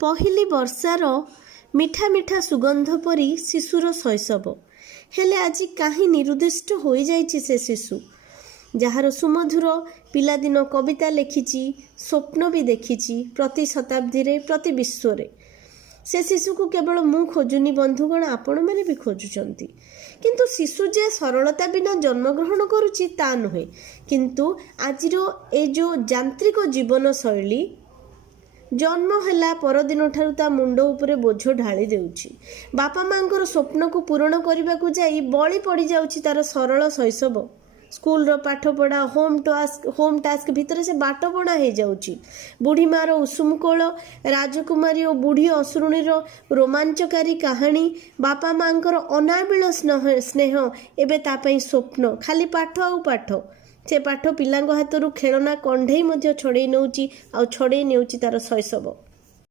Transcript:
ପହିଲି ବର୍ଷାର ମିଠା ମିଠା ସୁଗନ୍ଧ ପରି ଶିଶୁର ଶୈଶବ। ହେଲେ ଆଜି କାହିଁ ନିରୁଦ୍ଦିଷ୍ଟ ହୋଇଯାଇଛି ସେ ଶିଶୁ, ଯାହାର ସୁମଧୁର ପିଲାଦିନ କବିତା ଲେଖିଛି, ସ୍ୱପ୍ନ ବି ଦେଖିଛି ପ୍ରତି ଶତାବ୍ଦୀରେ, ପ୍ରତି ବିଶ୍ୱରେ। ସେ ଶିଶୁକୁ କେବଳ ମୁଁ ଖୋଜୁନି ବନ୍ଧୁଗଣ, ଆପଣମାନେ ବି ଖୋଜୁଛନ୍ତି। କିନ୍ତୁ ଶିଶୁ ଯେ ସରଳତା ବିନା ଜନ୍ମଗ୍ରହଣ କରୁଛି ତା ନୁହେଁ। କିନ୍ତୁ ଆଜିର ଏ ଯେଉଁ ଯାନ୍ତ୍ରିକ ଜୀବନଶୈଳୀ ଜନ୍ମ ହେଲା ପରଦିନ ଠାରୁ ତା ମୁଣ୍ଡ ଉପରେ ବୋଝ ଢାଳି ଦେଉଛି। ବାପା ମାଙ୍କର ସ୍ୱପ୍ନକୁ ପୂରଣ କରିବାକୁ ଯାଇ ବଳି ପଡ଼ିଯାଉଛି ତାର ସରଳ ଶୈଶବ। ସ୍କୁଲର ପାଠପଢ଼ା, ହୋମ୍ ଟାସ୍କ ଭିତରେ ସେ ବାଟ ବଣା ହେଇଯାଉଛି। ବୁଢ଼ୀ ମାର ଉଷୁମ କୋଳ, ରାଜକୁମାରୀ ଓ ବୁଢ଼ୀ ଅସୁରୁଣୀର ରୋମାଞ୍ଚକାରୀ କାହାଣୀ, ବାପା ମାଙ୍କର ଅନାବିଳ ସ୍ନେହ ଏବେ ତା ପାଇଁ ସ୍ୱପ୍ନ। ଖାଲି ପାଠ ଆଉ ପାଠ। ସେ ପାଠ ପିଲାଙ୍କ ହାତରୁ ଖେଳନା କଣ୍ଢେଇ ମଧ୍ୟ ଛଡ଼େଇ ନେଉଛି, ଆଉ ଛଡ଼େଇ ନେଉଛି ତାର ଶୈଶବ।